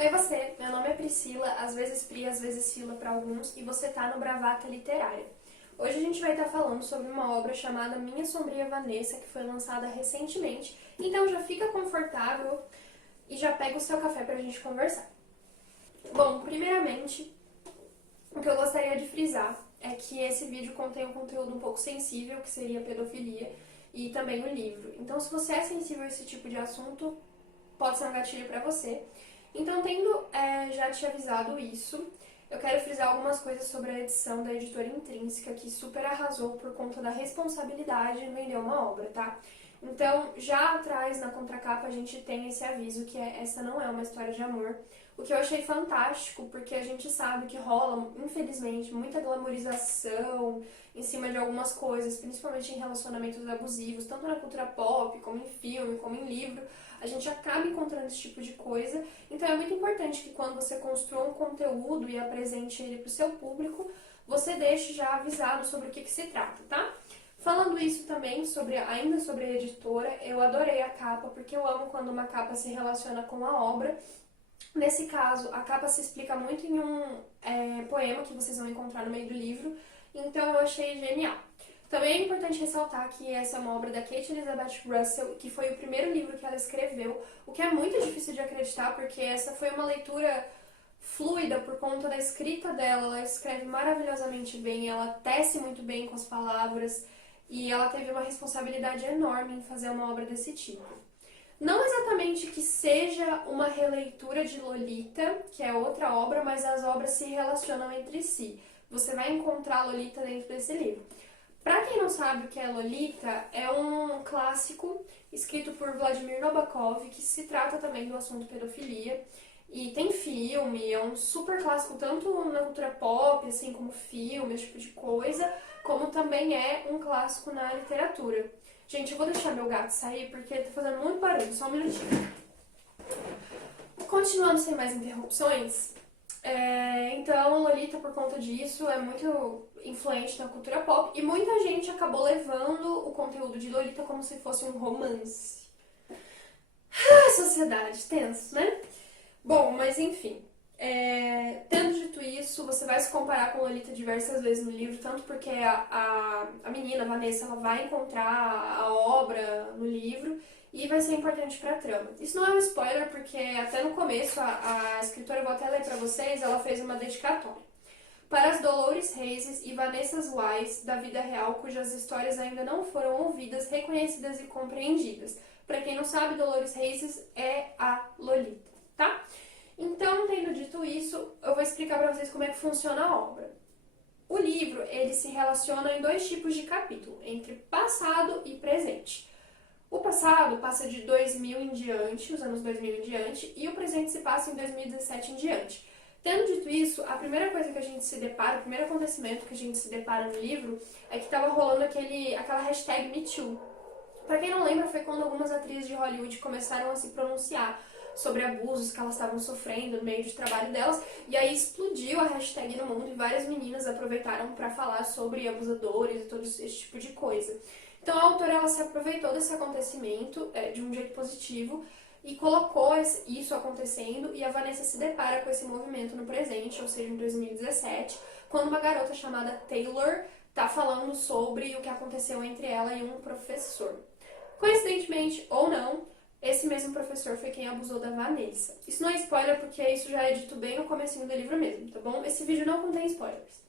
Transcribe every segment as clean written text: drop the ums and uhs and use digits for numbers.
Oi você, meu nome é Priscila, às vezes Pri, às vezes Fila para alguns, e você tá no Bravata Literária. Hoje a gente vai estar falando sobre uma obra chamada Minha Sombria Vanessa, que foi lançada recentemente, então já fica confortável e já pega o seu café pra gente conversar. Bom, primeiramente, o que eu gostaria de frisar é que esse vídeo contém um conteúdo um pouco sensível, que seria pedofilia, e também o livro. Então, se você é sensível a esse tipo de assunto, pode ser um gatilho para você. Então, tendo já te avisado isso, eu quero frisar algumas coisas sobre a edição da editora Intrínseca, que super arrasou por conta da responsabilidade em vender uma obra, tá? Então, já atrás, na contracapa, a gente tem esse aviso que essa não é uma história de amor. O que eu achei fantástico, porque a gente sabe que rola, infelizmente, muita glamorização em cima de algumas coisas, principalmente em relacionamentos abusivos, tanto na cultura pop, como em filme, como em livro. A gente acaba encontrando esse tipo de coisa. Então é muito importante que quando você construa um conteúdo e apresente ele para o seu público, você deixe já avisado sobre o que se trata, tá? Falando isso também, ainda sobre a editora, eu adorei a capa, porque eu amo quando uma capa se relaciona com a obra. Nesse caso, a capa se explica muito em um poema que vocês vão encontrar no meio do livro, então eu achei genial. Também é importante ressaltar que essa é uma obra da Kate Elizabeth Russell, que foi o primeiro livro que ela escreveu, o que é muito difícil de acreditar, porque essa foi uma leitura fluida por conta da escrita dela. Ela escreve maravilhosamente bem, ela tece muito bem com as palavras, e ela teve uma responsabilidade enorme em fazer uma obra desse tipo. Não exatamente que seja uma releitura de Lolita, que é outra obra, mas as obras se relacionam entre si. Você vai encontrar Lolita dentro desse livro. Pra quem não sabe o que é Lolita, é um clássico escrito por Vladimir Nabokov, que se trata também do assunto pedofilia. E tem filme, é um super clássico tanto na cultura pop, assim como filme, esse tipo de coisa, como também é um clássico na literatura. Gente, eu vou deixar meu gato sair porque ele tá fazendo muito barulho, só um minutinho. Continuando sem mais interrupções, então Lolita, por conta disso, é muito influente na cultura pop e muita gente acabou levando o conteúdo de Lolita como se fosse um romance. Sociedade, tenso, né? Bom, mas enfim. Tendo dito isso, você vai se comparar com Lolita diversas vezes no livro, tanto porque a menina, a Vanessa, ela vai encontrar a obra no livro e vai ser importante pra trama. Isso não é um spoiler, porque até no começo, a escritora, eu vou até ler pra vocês, ela fez uma dedicatória. Para as Dolores Hayes e Vanessa Wise da vida real, cujas histórias ainda não foram ouvidas, reconhecidas e compreendidas. Pra quem não sabe, Dolores Hayes é a Lolita, tá? Então, tendo dito isso, eu vou explicar para vocês como é que funciona a obra. O livro, ele se relaciona em dois tipos de capítulo, entre passado e presente. O passado passa de 2000 em diante, os anos 2000 em diante, e o presente se passa em 2017 em diante. Tendo dito isso, a primeira coisa que a gente se depara, o primeiro acontecimento que a gente se depara no livro é que estava rolando aquela hashtag MeToo. Pra quem não lembra, foi quando algumas atrizes de Hollywood começaram a se pronunciar sobre abusos que elas estavam sofrendo no meio de trabalho delas, e aí explodiu a hashtag no mundo e várias meninas aproveitaram para falar sobre abusadores e todo esse tipo de coisa. Então a autora, ela se aproveitou desse acontecimento de um jeito positivo e colocou isso acontecendo, e a Vanessa se depara com esse movimento no presente, ou seja, em 2017, quando uma garota chamada Taylor tá falando sobre o que aconteceu entre ela e um professor. Coincidentemente ou não, esse mesmo professor foi quem abusou da Vanessa. Isso não é spoiler, porque isso já é dito bem no comecinho do livro mesmo, tá bom? Esse vídeo não contém spoilers.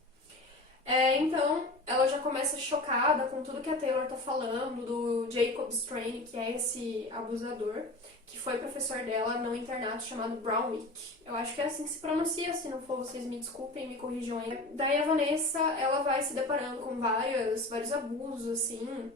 Então, ela já começa chocada com tudo que a Taylor tá falando do Jacob Strain, que é esse abusador, que foi professor dela no internato chamado Brownwick. Eu acho que é assim que se pronuncia, se não for vocês me desculpem, me corrijam aí. Daí a Vanessa, ela vai se deparando com vários abusos, assim,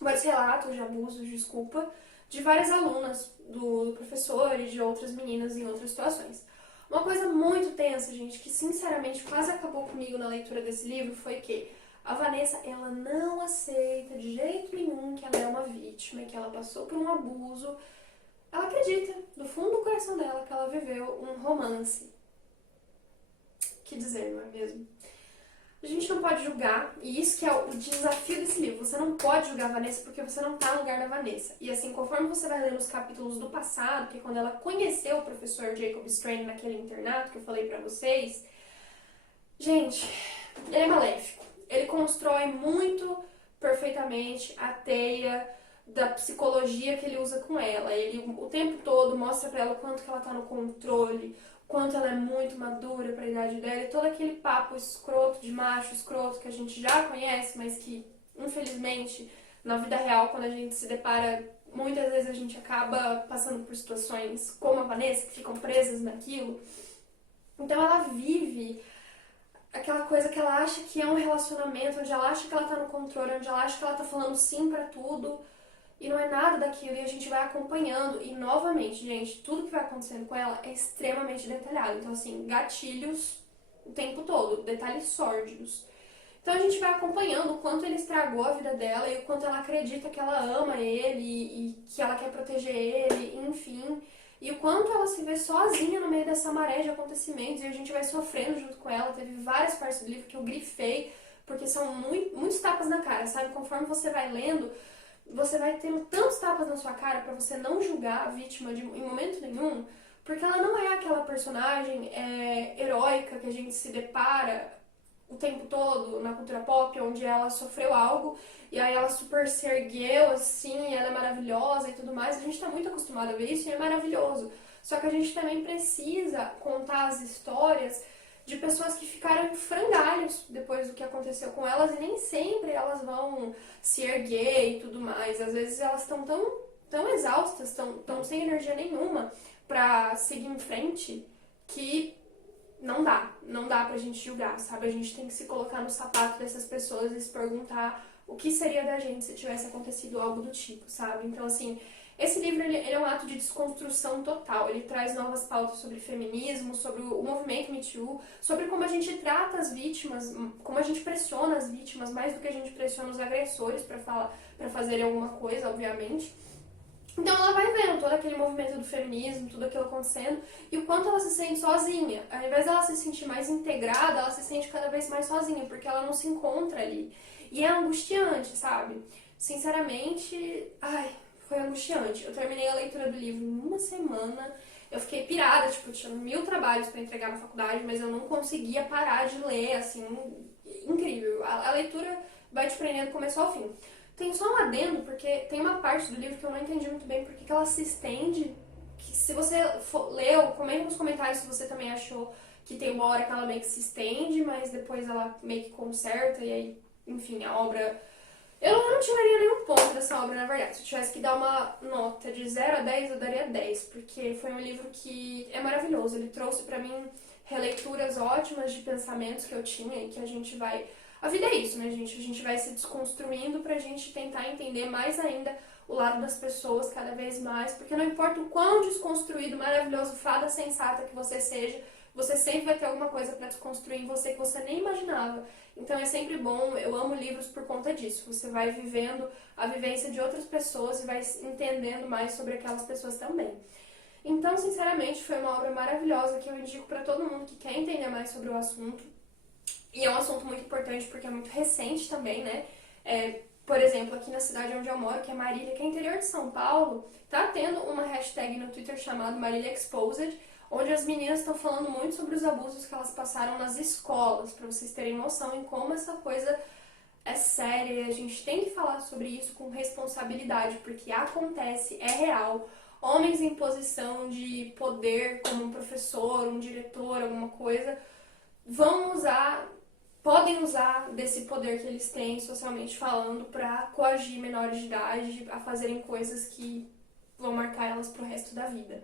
vários relatos de abusos, desculpa, de várias alunas do professor e de outras meninas em outras situações. Uma coisa muito tensa, gente, que sinceramente quase acabou comigo na leitura desse livro, foi que a Vanessa, ela não aceita de jeito nenhum que ela é uma vítima, que ela passou por um abuso. Ela acredita, do fundo do coração dela, que ela viveu um romance. Que dizer, não é mesmo? A gente não pode julgar, e isso que é o desafio desse livro. Você não pode julgar a Vanessa porque você não tá no lugar da Vanessa. E assim, conforme você vai lendo os capítulos do passado, que é quando ela conheceu o professor Jacob Strain naquele internato que eu falei pra vocês, gente, ele é maléfico. Ele constrói muito perfeitamente a teia da psicologia que ele usa com ela. Ele o tempo todo mostra pra ela o quanto que ela tá no controle, o quanto ela é muito madura pra idade dela, e todo aquele papo escroto de macho escroto que a gente já conhece, mas que, infelizmente, na vida real, quando a gente se depara, muitas vezes a gente acaba passando por situações como a Vanessa, que ficam presas naquilo. Então ela vive aquela coisa que ela acha que é um relacionamento, onde ela acha que ela tá no controle, onde ela acha que ela tá falando sim pra tudo, e não é nada daquilo, e a gente vai acompanhando. E novamente, gente, tudo que vai acontecendo com ela é extremamente detalhado. Então, assim, gatilhos o tempo todo, detalhes sórdidos. Então a gente vai acompanhando o quanto ele estragou a vida dela e o quanto ela acredita que ela ama ele e que ela quer proteger ele, enfim. E o quanto ela se vê sozinha no meio dessa maré de acontecimentos e a gente vai sofrendo junto com ela. Teve várias partes do livro que eu grifei, porque são muitos tapas na cara, sabe? Conforme você vai lendo, você vai tendo tantos tapas na sua cara pra você não julgar a vítima em momento nenhum, porque ela não é aquela personagem heróica que a gente se depara o tempo todo na cultura pop, onde ela sofreu algo e aí ela super se ergueu, assim, ela é maravilhosa e tudo mais. A gente tá muito acostumado a ver isso e é maravilhoso. Só que a gente também precisa contar as histórias de pessoas que ficaram em frangalhos depois do que aconteceu com elas e nem sempre elas vão se erguer e tudo mais. Às vezes elas estão tão exaustas, tão sem energia nenhuma pra seguir em frente que não dá pra gente julgar, sabe? A gente tem que se colocar no sapato dessas pessoas e se perguntar o que seria da gente se tivesse acontecido algo do tipo, sabe? Então, assim, esse livro ele é um ato de desconstrução total. Ele traz novas pautas sobre feminismo, sobre o movimento Me Too, sobre como a gente trata as vítimas, como a gente pressiona as vítimas, mais do que a gente pressiona os agressores pra fazerem alguma coisa, obviamente. Então ela vai vendo todo aquele movimento do feminismo, tudo aquilo acontecendo, e o quanto ela se sente sozinha. Ao invés dela se sentir mais integrada, ela se sente cada vez mais sozinha, porque ela não se encontra ali. E é angustiante, sabe? Sinceramente, foi angustiante. Eu terminei a leitura do livro em uma semana, eu fiquei pirada, tipo, eu tinha 1000 trabalhos pra entregar na faculdade, mas eu não conseguia parar de ler, assim, incrível. A leitura vai te prendendo do começo ao fim. Tem só um adendo, porque tem uma parte do livro que eu não entendi muito bem porque que ela se estende. Que se você leu, comenta nos comentários se você também achou que tem uma hora que ela meio que se estende, mas depois ela meio que conserta e aí, enfim, a obra... Eu não tiraria nenhum ponto dessa obra, na verdade. Se eu tivesse que dar uma nota de 0 a 10, eu daria 10, porque foi um livro que é maravilhoso. Ele trouxe pra mim releituras ótimas de pensamentos que eu tinha e que a gente vai... A vida é isso, né, gente? A gente vai se desconstruindo pra gente tentar entender mais ainda o lado das pessoas cada vez mais, porque não importa o quão desconstruído, maravilhoso, fada sensata que você seja, você sempre vai ter alguma coisa pra desconstruir em você que você nem imaginava. Então é sempre bom, eu amo livros por conta disso. Você vai vivendo a vivência de outras pessoas e vai entendendo mais sobre aquelas pessoas também. Então, sinceramente, foi uma obra maravilhosa que eu indico pra todo mundo que quer entender mais sobre o assunto. E é um assunto muito importante porque é muito recente também, né? Por exemplo, aqui na cidade onde eu moro, que é Marília, que é interior de São Paulo, tá tendo uma hashtag no Twitter chamada Marília Exposed, onde as meninas estão falando muito sobre os abusos que elas passaram nas escolas, pra vocês terem noção em como essa coisa é séria e a gente tem que falar sobre isso com responsabilidade, porque acontece, é real. Homens em posição de poder, como um professor, um diretor, alguma coisa, podem usar desse poder que eles têm, socialmente falando, pra coagir menores de idade a fazerem coisas que vão marcar elas pro resto da vida.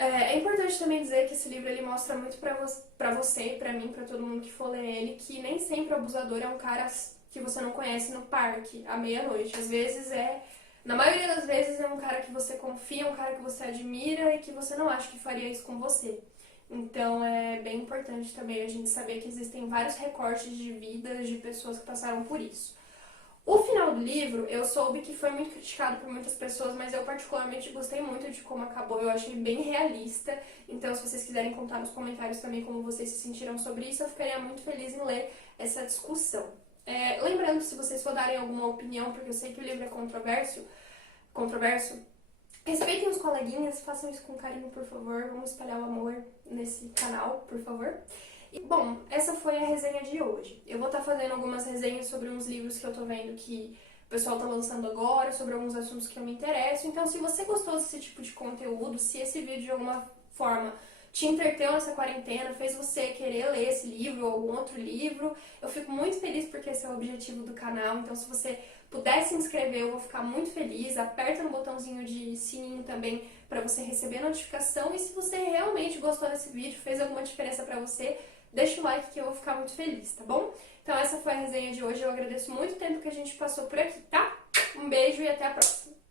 É importante também dizer que esse livro ele mostra muito pra você, pra mim, pra todo mundo que for ler ele, que nem sempre o abusador é um cara que você não conhece no parque à meia-noite. Às vezes na maioria das vezes é um cara que você confia, um cara que você admira e que você não acha que faria isso com você. Então é bem importante também a gente saber que existem vários recortes de vidas de pessoas que passaram por isso. O final do livro, eu soube que foi muito criticado por muitas pessoas, mas eu particularmente gostei muito de como acabou, eu achei bem realista. Então, se vocês quiserem contar nos comentários também como vocês se sentiram sobre isso, eu ficaria muito feliz em ler essa discussão. Lembrando, se vocês for darem alguma opinião, porque eu sei que o livro é controverso, respeitem os coleguinhas, façam isso com carinho, por favor. Vamos espalhar o amor nesse canal, por favor. E, bom, essa foi a resenha de hoje. Eu vou estar fazendo algumas resenhas sobre uns livros que eu tô vendo que o pessoal tá lançando agora, sobre alguns assuntos que eu me interesso. Então, se você gostou desse tipo de conteúdo, se esse vídeo de alguma forma te entreteu nessa quarentena, fez você querer ler esse livro ou algum outro livro, eu fico muito feliz porque esse é o objetivo do canal. Então, se você puder se inscrever, eu vou ficar muito feliz. Aperta no botãozinho de sininho também para você receber notificação. E se você realmente gostou desse vídeo, fez alguma diferença para você, deixa o like que eu vou ficar muito feliz, tá bom? Então essa foi a resenha de hoje. Eu agradeço muito o tempo que a gente passou por aqui, tá? Um beijo e até a próxima!